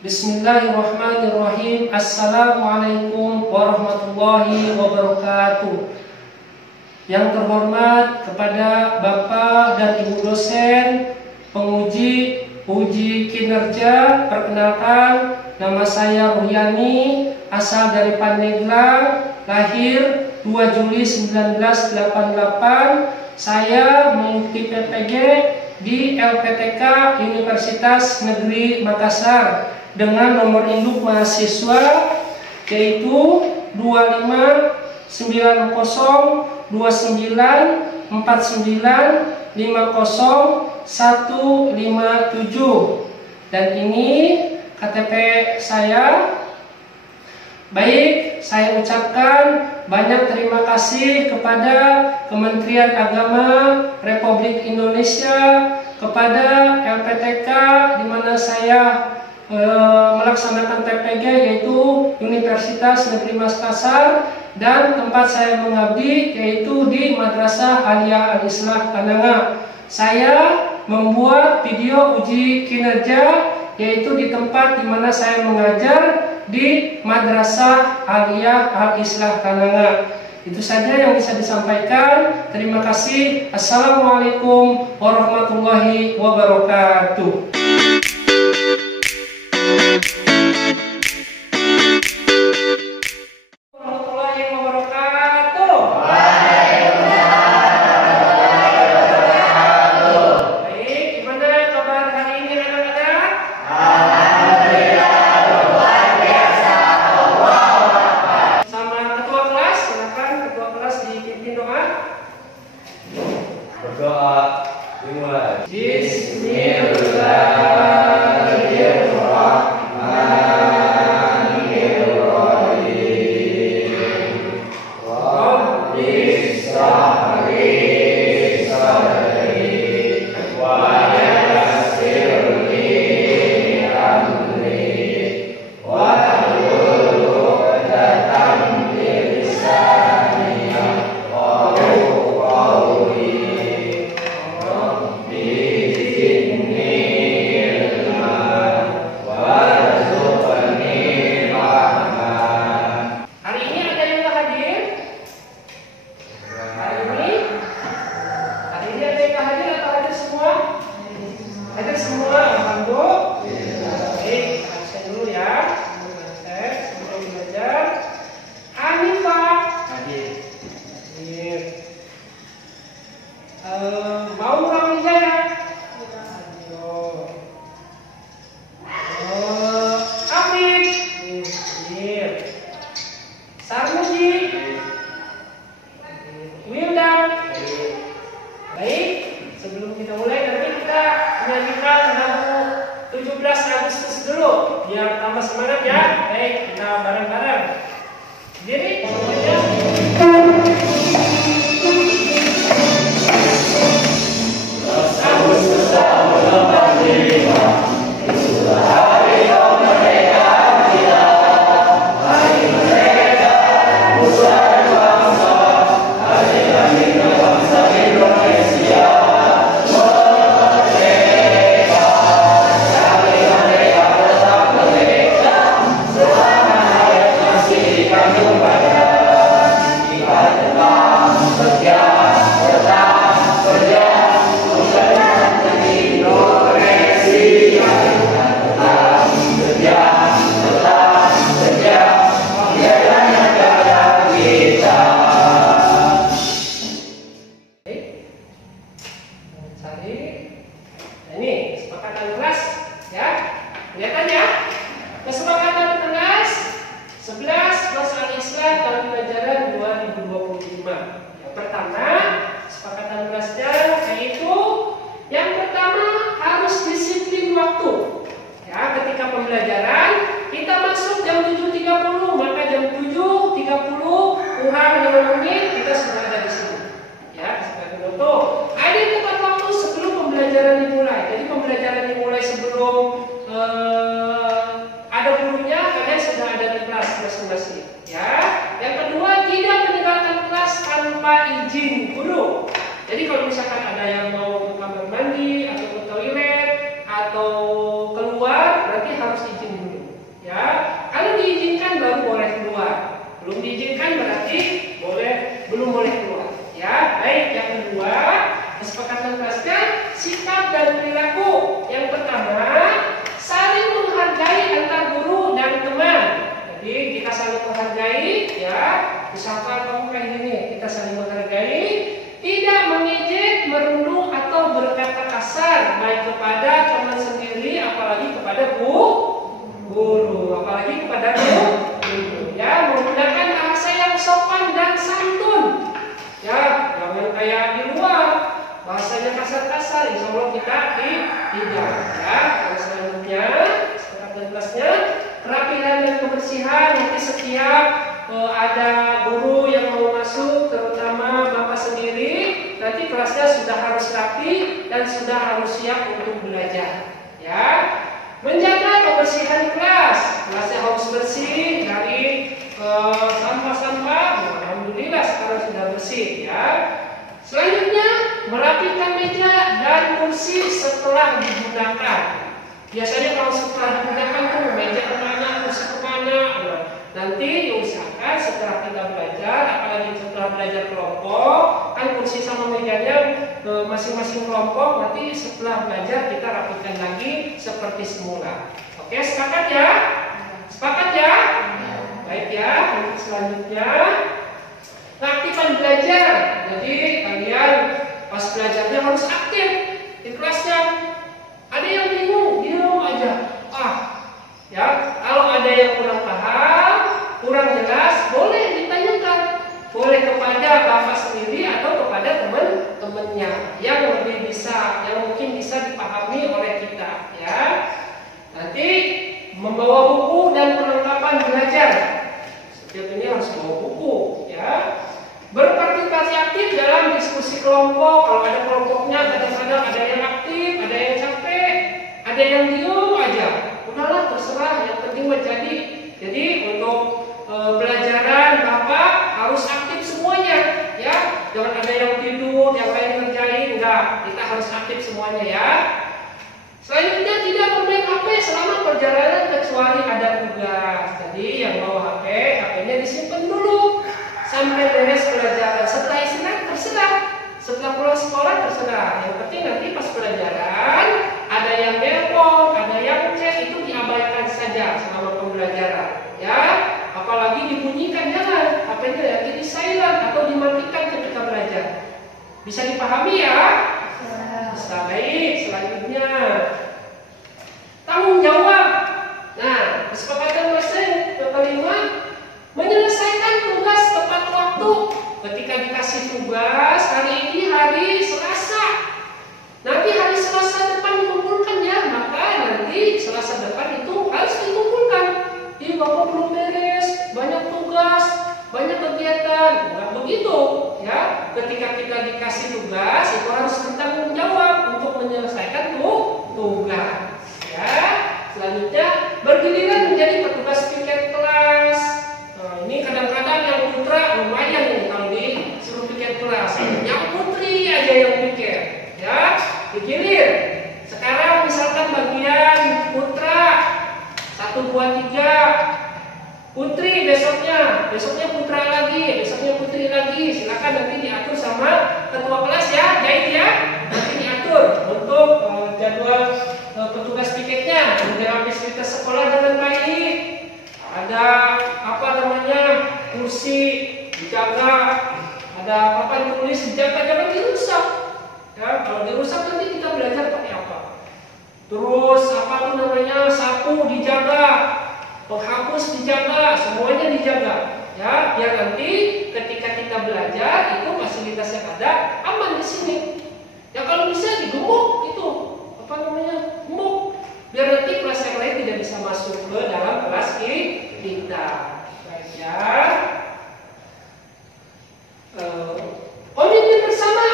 Bismillahirrahmanirrahim. Assalamualaikum warahmatullahi wabarakatuh. Yang terhormat kepada Bapak dan Ibu dosen, penguji, uji kinerja, perkenalkan, nama saya Ruhyani, asal dari Pandeglang, lahir 2 Juli 1988. Saya mengikuti PPG di LPTK Universitas Negeri Makassar dengan nomor induk mahasiswa yaitu 2590494950 dan ini KTP saya. Baik, saya ucapkan banyak terima kasih kepada Kementerian Agama Republik Indonesia, kepada LPTK di mana saya melaksanakan PPG yaitu Universitas Negeri Makassar, dan tempat saya mengabdi yaitu di Madrasah Aliyah Al-Islah Kananga. Saya membuat video uji kinerja yaitu di tempat di mana saya mengajar di Madrasah Aliyah Al-Islah Kananga. Itu saja yang bisa disampaikan. Terima kasih. Assalamualaikum warahmatullahi wabarakatuh. Berdoa dimulai. Bismillahirrahmanirrahim. Rabbi shrah li sadri wa yassir li amri wahlul 'uqdatam min lisani yafqahu qawli. Ada semua, alhamdulillah. Baik, absen dulu ya. Saya sebelum belajar. Hanifah hadir. Mau ulang aja ya. Afif hadir. Sarmuji, Wildan. Baik, sebelum kita mulai nanti kita menyanyikan lagu 17 Agustus dulu biar tambah semangat ya. Baik, kita bareng-bareng. Jadi semuanya. Ini kesepakatan kelas ya. Kelihatan ya? Kesepakatan kelas 11 kelas Al-Islah tahun pelajaran 2025. Yang pertama, kesepakatan kelasnya yaitu yang pertama harus disiplin waktu. Ya, ketika pembelajaran kita masuk jam 7.30, maka jam 7.30 kurang 5 menit kita sudah ada di sini. Ya, kesepakatan waktu. Ada tepat waktu sebelum pembelajaran dimulai. Jadi pembelajaran dimulai sebelum ada gurunya, kalian sudah ada di kelas masing-masing. Ya. Yang kedua, tidak meninggalkan kelas tanpa izin guru. Jadi kalau misalkan ada yang mau ke kamar mandi atau ke toilet atau keluar, berarti harus izin dulu. Belum diizinkan berarti belum boleh keluar. Ya, baik. Yang kedua, kesepakatan kelasnya sikap dan perilaku. Yang pertama, saling menghargai antar guru dan teman. Jadi kita saling menghargai, ya. Misalkan kamu kayak gini, kita saling menghargai. Tidak mengejek, merundung atau berkata kasar baik kepada teman sendiri, apalagi kepada guru, apalagi kepada guru. Ya, menggunakan bahasa yang sopan dan santun. Ya, jangan kayak di luar bahasanya kasar-kasar. Insya Allah kita tidak. Ya, yang selanjutnya kesepakatan kelasnya kerapihan dan kebersihan. Nanti setiap ada guru yang mau masuk, terutama bapak sendiri, nanti kelasnya sudah harus rapi dan sudah harus siap untuk belajar. Ya, menjaga kebersihan kelas. Kelasnya harus bersih dari sampah-sampah. Alhamdulillah sekarang sudah bersih. Ya. Selanjutnya merapikan meja dan kursi setelah digunakan. Biasanya kalau setelah digunakan tuh meja kemana, kursi kemana. Nanti diusahakan setelah kita belajar, apalagi setelah belajar kelompok, kan kursi sama mejanya masing-masing kelompok. Nanti setelah belajar kita rapikan lagi seperti semula. Oke, sepakat ya? Sepakat ya? Baik ya. Untuk selanjutnya aktifan belajar. Jadi kalian pas belajarnya harus aktif di kelasnya. Ada yang bingung, diam aja. Ya, kalau ada yang kurang paham, kurang jelas, boleh ditanyakan. Boleh kepada bapak sendiri atau kepada teman-temannya yang lebih bisa, yang mungkin bisa dipahami oleh kita. Ya, nanti membawa buku dan perlengkapan belajar. Setiap ini harus bawa buku. Ya. Berpartisipasi aktif dalam diskusi kelompok. Kalau ada kelompoknya kadang-kadang ada yang aktif, ada yang capek, ada yang diem aja. Udahlah terserah, yang penting menjadi. Jadi untuk pelajaran Bapak harus aktif semuanya, ya. Jangan ada yang tidur, yang lain ngerjain, enggak. Kita harus aktif semuanya ya. Selanjutnya tidak bermain HP selama perjalanan kecuali ada tugas. Jadi yang bawa HP, HP-nya disimpan dulu sampai beres pelajaran. Setelah istirahat terserah, setelah pulang sekolah terserah. Yang penting nanti pas pelajaran ada yang nelpon, ada yang chat, itu diabaikan saja selama pembelajaran. Ya, apalagi dibunyikan jangan. HP-nya nanti di silent atau dimatikan ketika belajar. Bisa dipahami ya? Bisa. Baik. Selanjutnya tanggung jawab. Nah, kesepakatan kelasnya yang kelima, menyelesaikan tugas tepat waktu. Ketika dikasih tugas, hari ini hari Selasa, nanti hari Selasa depan dikumpulkan ya. Maka nanti Selasa depan itu harus dikumpulkan. Ini Bapak belum beres, banyak tugas, banyak kegiatan. Enggak begitu ya. Ketika kita dikasih tugas, itu harus bertanggung jawab untuk menyelesaikan tugas. Ya. Selanjutnya bergiliran menjadi petugas piket kelas. Ini kadang-kadang yang putra lumayan nih kalau disuruh piket kelas. Yang putri aja yang piket, ya, digilir. Sekarang misalkan bagian putra 1, 2, 3, putri besoknya putra lagi, besoknya putri lagi. Silakan nanti diatur sama ketua kelas ya, Jahit ya. Nanti diatur untuk jadwal petugas piketnya. Menjaga aktivitas sekolah dengan baik. Ada kursi dijaga, ada papan tulis dijaga, jangan dirusak. Ya, kalau dirusak nanti kita belajar pakai apa? Terus sapu dijaga, penghapus dijaga, semuanya dijaga. Ya, biar nanti ketika kita belajar itu fasilitas yang ada aman di sini. Ya kalau bisa digemuk itu gemuk, biar nanti kelas yang lain tidak bisa masuk ke dalam kelas kita. Baik ya. Komitmen bersama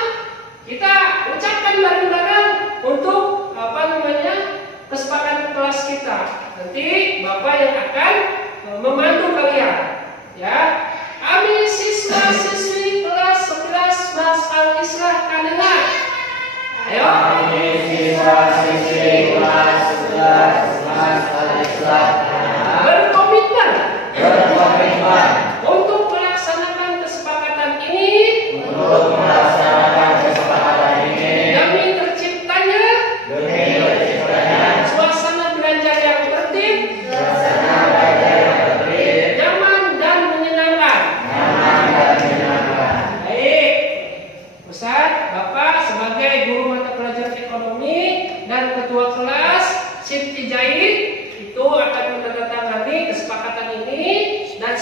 kita ucapkan bareng-bareng untuk kesepakatan kelas kita. Nanti Bapak yang akan memandu kalian, ya. Kami siswa-siswi kelas 11 Mas Al-Islah Kandengan. Ayo. Kami siswa-siswi kelas 11 Mas Al-Islah Kandengan berkomitmen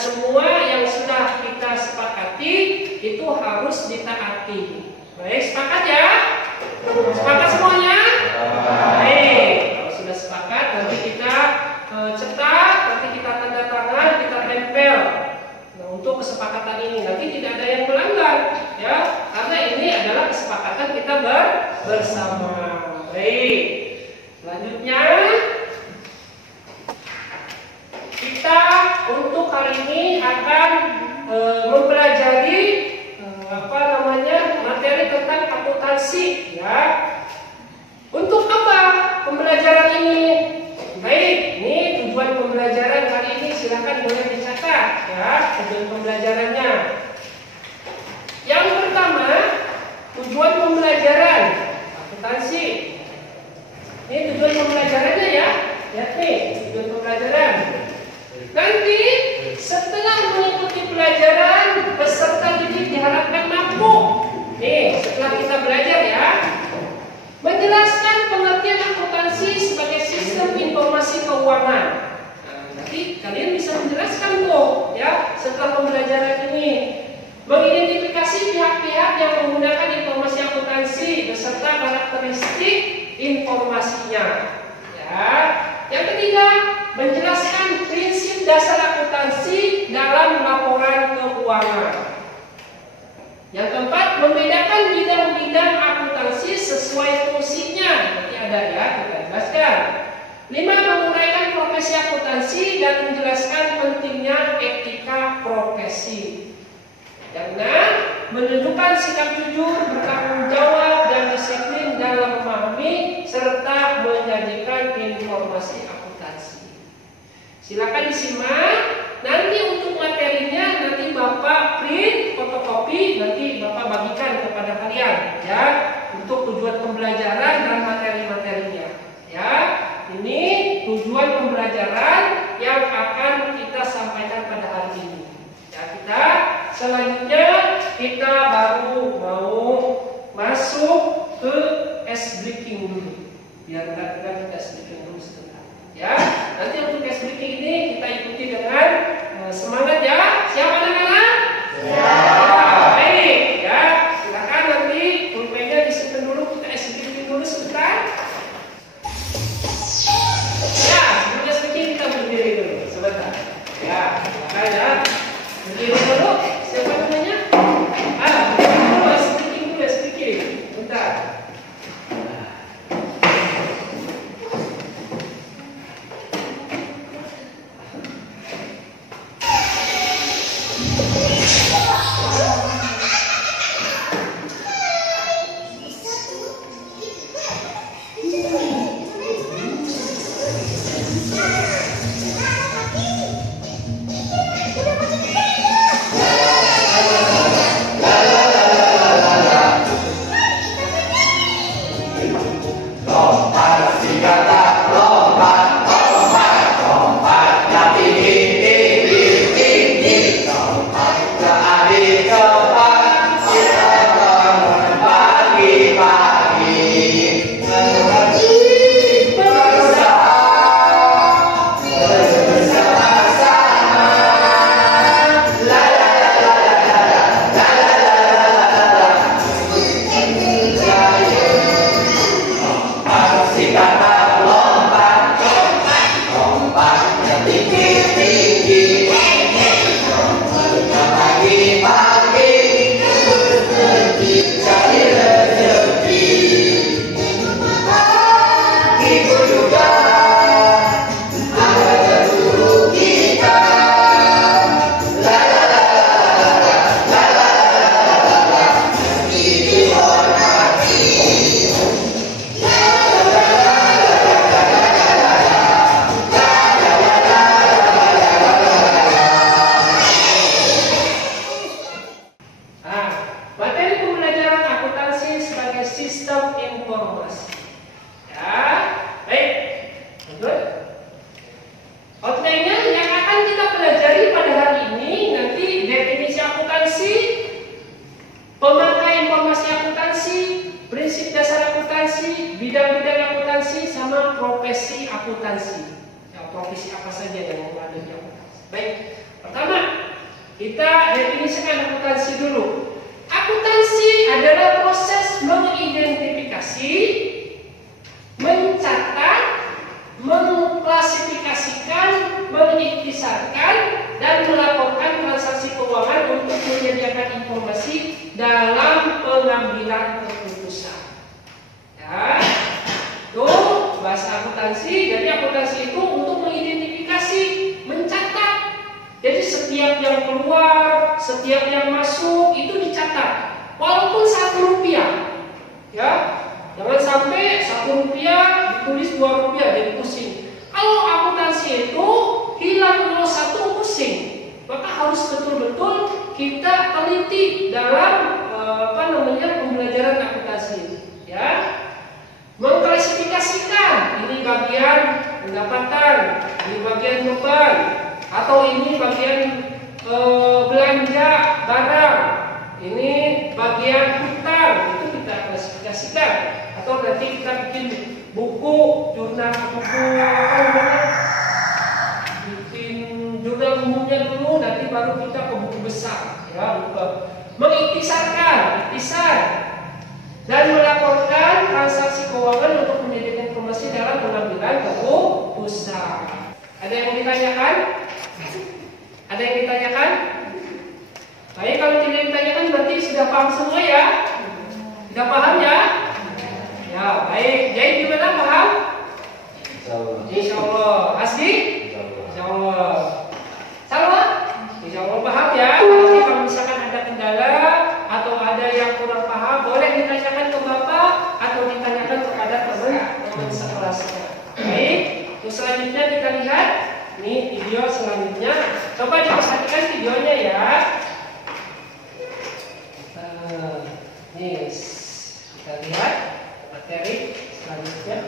semua yang sudah kita sepakati itu harus ditaati. Baik, sepakat ya? Sepakat semuanya? Baik, kalau sudah sepakat nanti kita cetak, nanti kita tanda tangan, kita tempel. Nah, untuk kesepakatan ini nanti tidak ada yang melanggar, ya, karena ini adalah kesepakatan kita bersama. Baik, selanjutnya kita untuk hari ini akan mempelajari materi tentang akuntansi, ya. Untuk apa pembelajaran ini? Baik, ini tujuan pembelajaran kali ini silakan boleh dicatat, ya, tujuan pembelajarannya. Yang pertama, tujuan pembelajaran akuntansi. Ini tujuan pembelajarannya, ya. Lihat nih, tujuan pembelajaran. Nanti setelah mengikuti pelajaran, peserta didik diharapkan mampu. Nih, setelah kita belajar, ya, menjelaskan pengertian akuntansi sebagai sistem informasi keuangan. Nah, nanti kalian bisa menjelaskan tuh, ya, setelah pembelajaran ini. Mengidentifikasi pihak-pihak yang menggunakan informasi akuntansi beserta karakteristik informasinya. Ya. Yang ketiga, menjelaskan prinsip dasar akuntansi dalam laporan keuangan. Yang keempat, membedakan bidang-bidang akuntansi sesuai fungsinya. Nanti ada, ya, kita jelaskan. 5. Menguraikan profesi akuntansi dan menjelaskan pentingnya etika profesi. Yang 6. Menunjukkan sikap jujur, bertanggung jawab, dan disiplin dalam memahami serta menyajikan informasi akuntansi. Silakan disimak. Nanti untuk materinya nanti Bapak print, fotokopi, nanti Bapak bagikan kepada kalian, ya, untuk tujuan pembelajaran dan materi-materinya. Ya, ini tujuan pembelajaran yang akan kita sampaikan pada hari ini. Ya, selanjutnya kita baru mau masuk ke ice breaking dulu. Biar kita ice breaking dulu sebentar. Ya, nanti untuk ice breaking ini kita ikuti dengan semangat, ya. Siap anak-anak? Ya. Baik, ya. Silakan nanti pulpennya disimpan dulu, kita ice breaking dulu sebentar. Ya, sebelum ice breaking kita berdiri dulu sebentar. Ya, silakan, ya. Berdiri dulu. Siapa namanya? Berdiri dulu, ice breaking. Bentar. Akuntansi. Ya, profesi apa saja yang mau ada di akuntansi. Baik, pertama Kita definisikan akuntansi dulu. Akuntansi adalah proses mengidentifikasi, mencatat, mengklasifikasikan, mengikhtisarkan, dan melaporkan transaksi keuangan untuk menyediakan informasi dalam pengambilan keputusan. Ya, itu bahasa akuntansi. Jadi akuntansi itu untuk mengidentifikasi, mencatat. Jadi setiap yang keluar, setiap yang masuk itu dicatat, walaupun Rp1, ya. Jangan sampai Rp1 ditulis Rp2 jadi pusing. Kalau akuntansi itu hilang 01 pusing, maka harus betul-betul kita teliti dalam pembelajaran akuntansi, ya. Mengklasifikasikan, ini bagian pendapatan, ini bagian beban, atau ini bagian belanja barang, ini bagian hutang, itu kita klasifikasikan. Atau nanti kita bikin buku, jurnal buku bikin jurnal umumnya dulu, nanti baru kita ke buku besar, ya. Mengikhtisarkan, ikhtisar, dan melaporkan transaksi keuangan untuk menjadikan informasi dalam pengambilan keputusan. Ada yang ditanyakan? Ada yang ditanyakan? Baik, kalau tidak ditanyakan berarti sudah paham semua ya? Sudah paham ya? Ya, baik. Jadi gimana, paham? Insya Allah. Asli? Insya Allah. Sama? Insya Allah paham ya? Nanti kalau misalkan ada kendala atau ada yang kurang paham, boleh ditanyakan ke Bapak atau ditanyakan kepada teman-teman sekelasnya. Baik, terus selanjutnya kita lihat. Ini video selanjutnya. Coba diperhatikan videonya ya. Nih, kita lihat materi selanjutnya.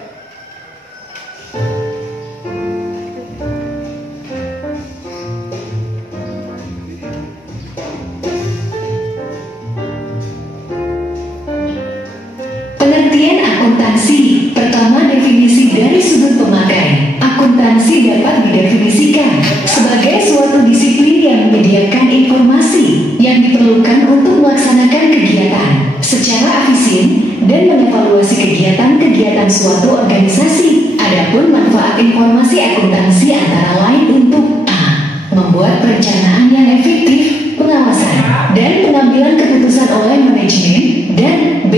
Pengertian akuntansi. Pertama, definisi dari sudut pemakai. Akuntansi dapat didefinisikan sebagai suatu disiplin yang menyediakan informasi yang diperlukan untuk melaksanakan kegiatan secara efisien dan mengevaluasi kegiatan-kegiatan suatu organisasi. Adapun manfaat informasi akuntansi antara lain untuk A. Membuat perencanaan yang efektif, pengawasan, dan pengambilan keputusan oleh manajemen, dan B.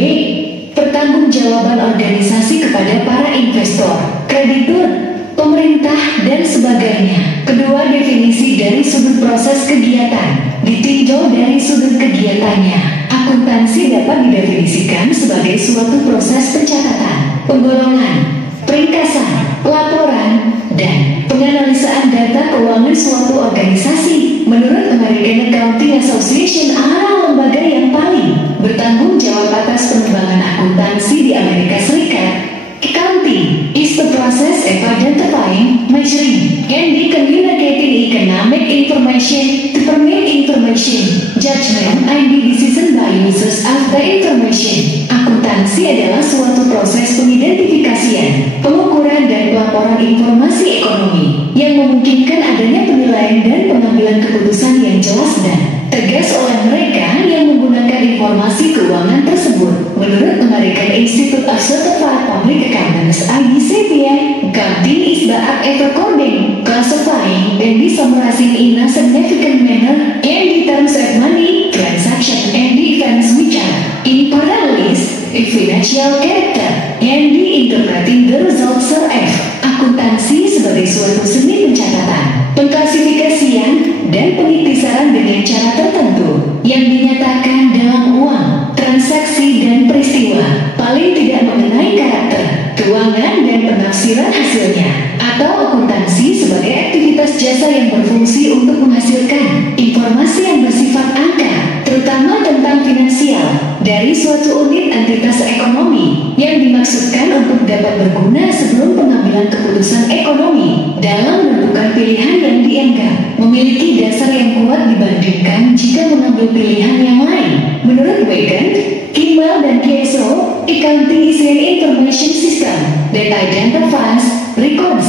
Pertanggungjawaban organisasi kepada para investor, kreditur, pemerintah, dan sebagainya. Kedua, definisi dari sudut proses kegiatan ditinjau dari sudut kegiatannya. Akuntansi dapat didefinisikan sebagai suatu proses pencatatan, penggolongan, peringkasan, laporan, dan penganalisaan data keuangan suatu organisasi. Menurut American Accounting Association, adalah lembaga yang paling bertanggung jawab atas pengembangan akuntansi di Amerika Serikat. Accounting is the process of identifying, measuring, and communicating economic information to permit information, judgment, and decision by users of the information. Akuntansi adalah suatu proses pengidentifikasian, pengukuran, dan pelaporan informasi ekonomi yang memungkinkan adanya penilaian dan pengambilan keputusan yang jelas dan tegas oleh mereka yang menggunakan informasi keuangan tersebut. Menurut American Institute of Certified Public Accountants (ICPA), accounting is the act of recording, classifying, and summarizing in a significant manner and in terms of money, transaction, and the events which are in parallels, in financial character, and interpreting the results thereof. Akuntansi sebagai suatu seni pencatatan, pengklasifikasian, dan pengikhtisaran dengan cara tertentu yang dinyatakan dalam uang, transaksi, dan peristiwa, paling tidak mengenai karakter, keuangan, dan penafsiran hasilnya. Atau akuntansi sebagai aktivitas jasa yang berfungsi untuk menghasilkan informasi yang bersifat angka, terutama tentang finansial, dari suatu unit entitas ekonomi yang dimaksudkan untuk dapat berguna sebelum pengambilan keputusan ekonomi dalam menentukan pilihan yang dianggap memiliki dasar yang kuat dibandingkan jika mengambil pilihan yang lain. Menurut Wagen, Kimball, dan Kieso, accounting is an information system that identifies, records,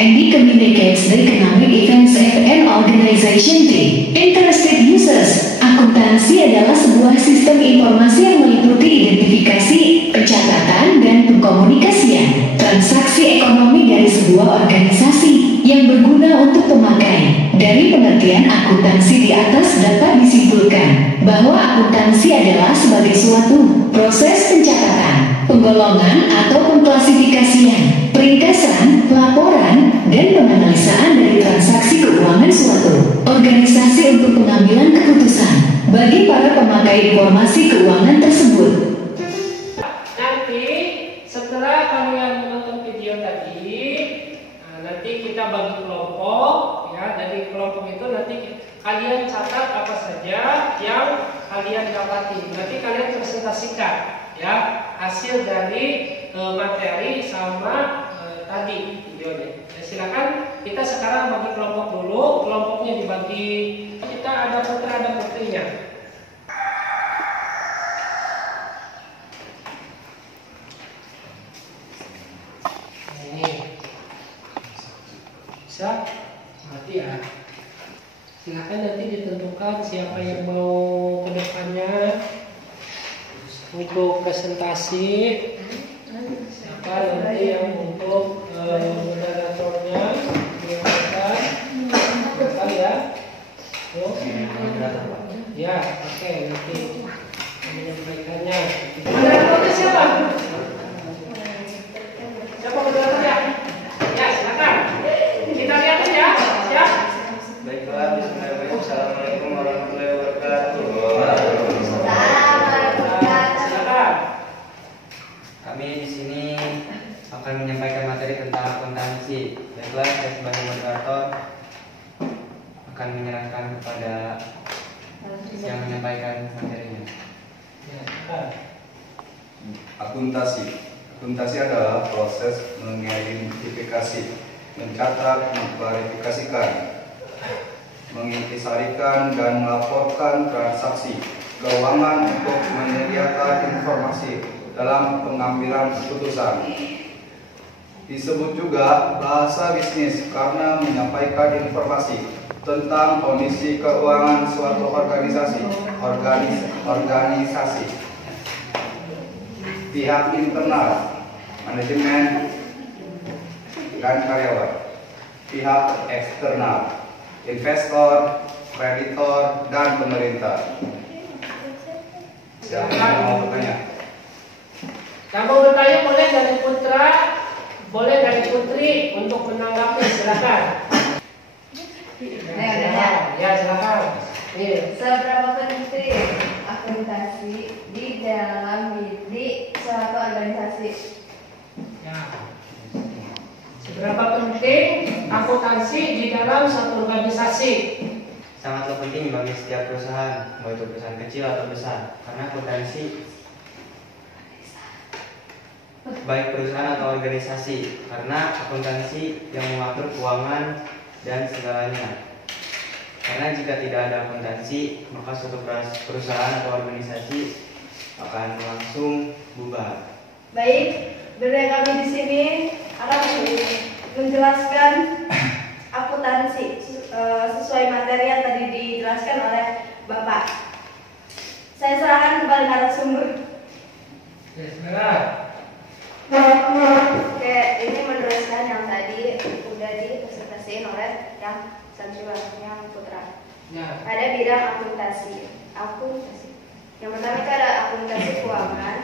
and communicates the economic events and organization to interested users. Akuntansi adalah sebuah sistem informasi yang meliputi identifikasi, pencatatan, dan pengkomunikasian transaksi ekonomi dari sebuah organisasi yang berguna untuk pemakai. Dari pengertian akuntansi di atas dapat disimpulkan bahwa akuntansi adalah sebagai suatu proses pencatatan, penggolongan atau pengklasifikasian, peringkasan, laporan, dan penganalisaan dari transaksi keuangan suatu organisasi untuk pengambilan keputusan bagi para pemakai informasi keuangan tersebut. Nanti setelah kalian menonton video tadi, nanti kita bagi kelompok, ya. Dari kelompok itu nanti kalian catat apa saja yang kalian dapati. Nanti kalian presentasikan, ya, hasil dari materi sama tadi videonya. Ya, silakan kita sekarang bagi kelompok dulu. Kelompoknya dibagi. Kita ada putra ada putrinya. Ini bisa mati ya. Silakan nanti ditentukan siapa yang mau ke depannya untuk presentasi. Siapa nanti yang untuk moderatornya menyampaikan. Siapa ya? Ya, oke, nanti menyampaikannya. Moderatornya siapa? Siapa moderatornya? Ya, silakan. Kita lihat ya. Siap? Baiklah, bismillahirrahmanirrahim. Assalamualaikum warahmatullahi wabarakatuh. Silakan. Kami di sini akan menyampaikan materi tentang akuntansi. Baiklah, saya sebagai moderator akan menyerahkan kepada yang menyampaikan materinya. Ya, silakan. Akuntansi. Akuntansi adalah proses mengidentifikasi, mencatat, mengklarifikasikan, mengintisarikan, dan melaporkan transaksi keuangan untuk menyediakan informasi dalam pengambilan keputusan. Disebut juga bahasa bisnis karena menyampaikan informasi tentang kondisi keuangan suatu organisasi, pihak internal, manajemen, dan karyawan, pihak eksternal, investor, kreditor, dan pemerintah. Siapa yang mau bertanya? Yang mau bertanya boleh dari putra, boleh dari putri untuk menanggapi, silakan. Ya, silakan. Iya. Seberapa penting akuntansi di dalam suatu organisasi? Ya. Seberapa penting akuntansi di dalam satu organisasi? Sangatlah penting bagi setiap perusahaan, mau itu perusahaan kecil atau besar, karena akuntansi baik perusahaan atau organisasi, karena akuntansi yang mengatur keuangan dan segalanya. Karena jika tidak ada akuntansi, maka suatu perusahaan atau organisasi akan langsung bubar. Baik, dari kami di sini akan menjelaskan akuntansi sesuai materi yang tadi dijelaskan oleh Bapak. Saya serahkan kepada narasumber. Ya, silakan. Oke, ini meneruskan yang tadi udah dipresentasikan oleh yang Sanjiwa, yang Putra. Ya. Ada bidang akuntansi. Yang pertama itu ada akuntansi keuangan,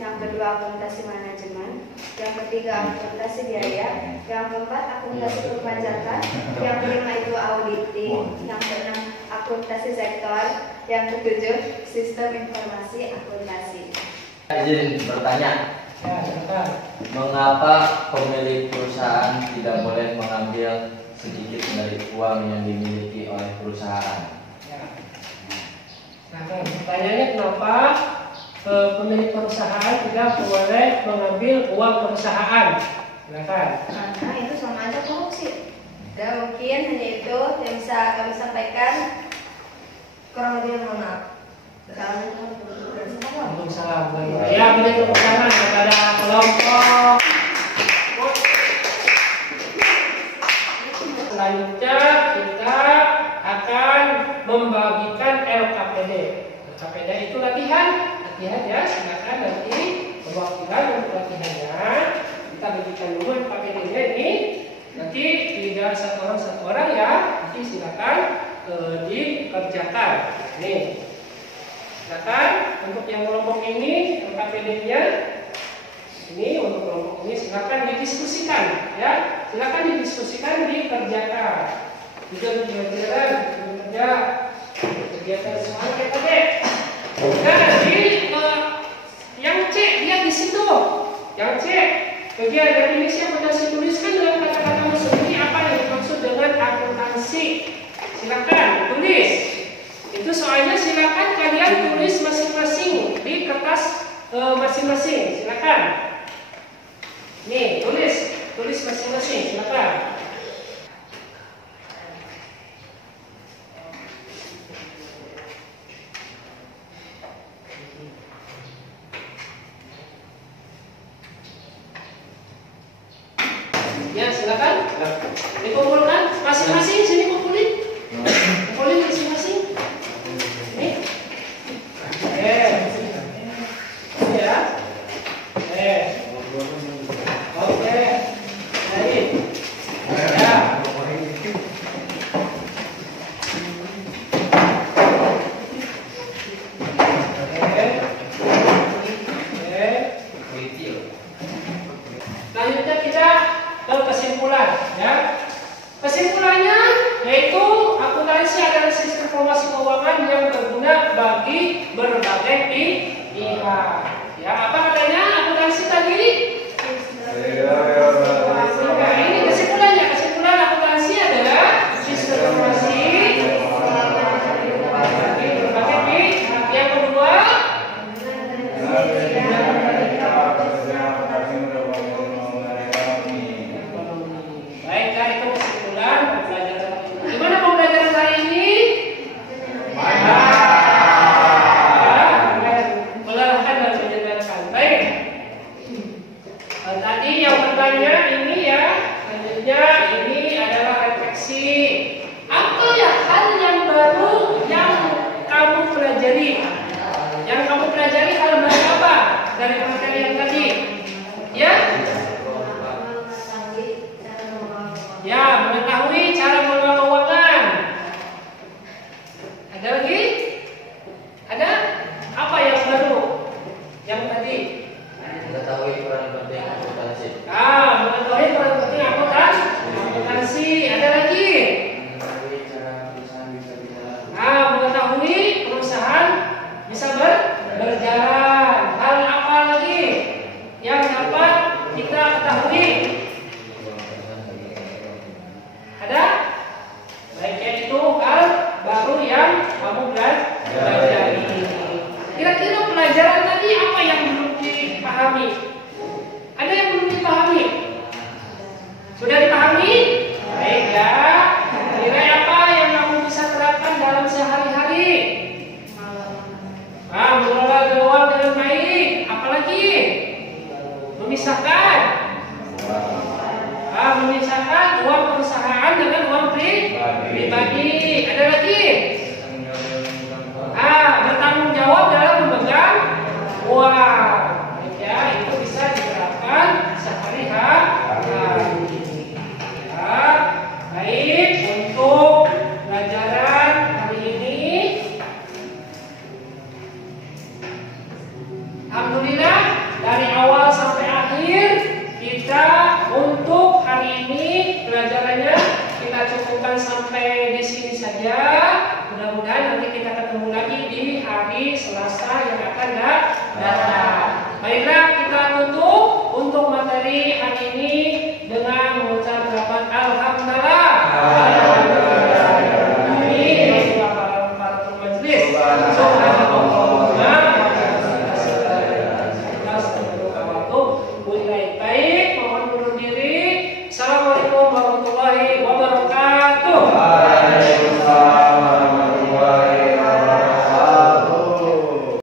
yang kedua akuntansi manajemen, yang ketiga akuntansi biaya, yang keempat akuntansi perpajakan, yang kelima itu auditing, yang keenam akuntansi sektor, yang ketujuh sistem informasi akuntansi. Izin bertanya, Ya, silakan. mengapa pemilik perusahaan tidak boleh mengambil sedikit dari uang yang dimiliki oleh perusahaan? Ya. Nah, pertanyaannya kenapa pemilik perusahaan tidak boleh mengambil uang perusahaan? Silakan. Karena itu sama aja korupsi. Dan mungkin hanya itu yang bisa kami sampaikan. Kurang lebih mohon maaf. Waalaikumsalam. Ya, beri tepuk tangan kepada kelompok selanjutnya kita akan membagikan LKPD. LKPD itu latihan ya, silakan nanti perwakilan untuk latihannya kita bagikan dulu LKPD-nya ini. Nanti tidak satu orang ya, nanti silakan dikerjakan. Nih, silakan untuk yang kelompok ini LKPD-nya. Ini untuk kelompok ini silakan didiskusikan ya, silakan didiskusikan, dikerjakan. Juga pelajaran kerja kegiatan semuanya kita deh. Nah, yang C lihat di situ, yang C bagian definisi akuntansi, tuliskan dengan kata-katamu sendiri apa yang dimaksud dengan akuntansi. Silakan tulis. Itu soalnya silakan kalian tulis masing-masing di kertas masing-masing. Silakan. Nih, tulis masing-masing. Silakan. Ya, silakan. Dikumpulkan masing-masing, sini kumpulin. Kumpulin masing-masing. Nih. Ya. Oke. Baik. Ya. Selanjutnya kita ke kesimpulan ya. Kesimpulannya yaitu akuntansi adalah sistem informasi keuangan yang berguna bagi berbagai pihak. Ya, apa katanya akuntansi tadi? Nah, ini kesimpulannya. Kesimpulan akuntansi adalah sistem informasi bagi berbagai pihak. Yang kedua, baiklah, itu kesimpulan pembelajaran. Gimana pembelajaran hari ini? Melelahkan dan menyenangkan. Baik. Tadi yang bertanya ini ya, selanjutnya ini adalah refleksi. Apa ya hal yang baru yang kamu pelajari? Yang kamu pelajari hal baru apa dari materi yang tadi? Ya? Ya, mengetahui cara mengelola keuangan. Ada lagi? Ada? Apa yang baru? Yang tadi? Mengetahui peran penting akuntansi. Mengetahui peran penting akuntansi. Ada lagi? Mengetahui cara perusahaan bisa berjalan. Mengetahui perusahaan bisa berjalan. Hal apa lagi yang dapat kita ketahui? Ada? Baiknya itu hal baru yang kamu pelajari. Kira-kira pelajaran tadi apa yang belum dipahami? Ada yang belum dipahami? Sudah dipahami? Baik ya. Kira apa yang kamu bisa terapkan dalam sehari-hari? Mengelola keuangan dengan baik. Apalagi? Memisahkan. Memisahkan uang perusahaan dengan uang pribadi. Ada lagi? Bertanggung jawab dalam memegang uang. Ya, itu bisa diterapkan sehari-hari. Ya, baik, untuk pelajaran hari ini alhamdulillah dari awal sampai akhir kita untuk hari ini pelajarannya kita cukupkan sampai di sini saja. Mudah-mudahan nanti kita ketemu lagi di hari Selasa yang akan datang. Baiklah, kita tutup untuk materi hari ini dengan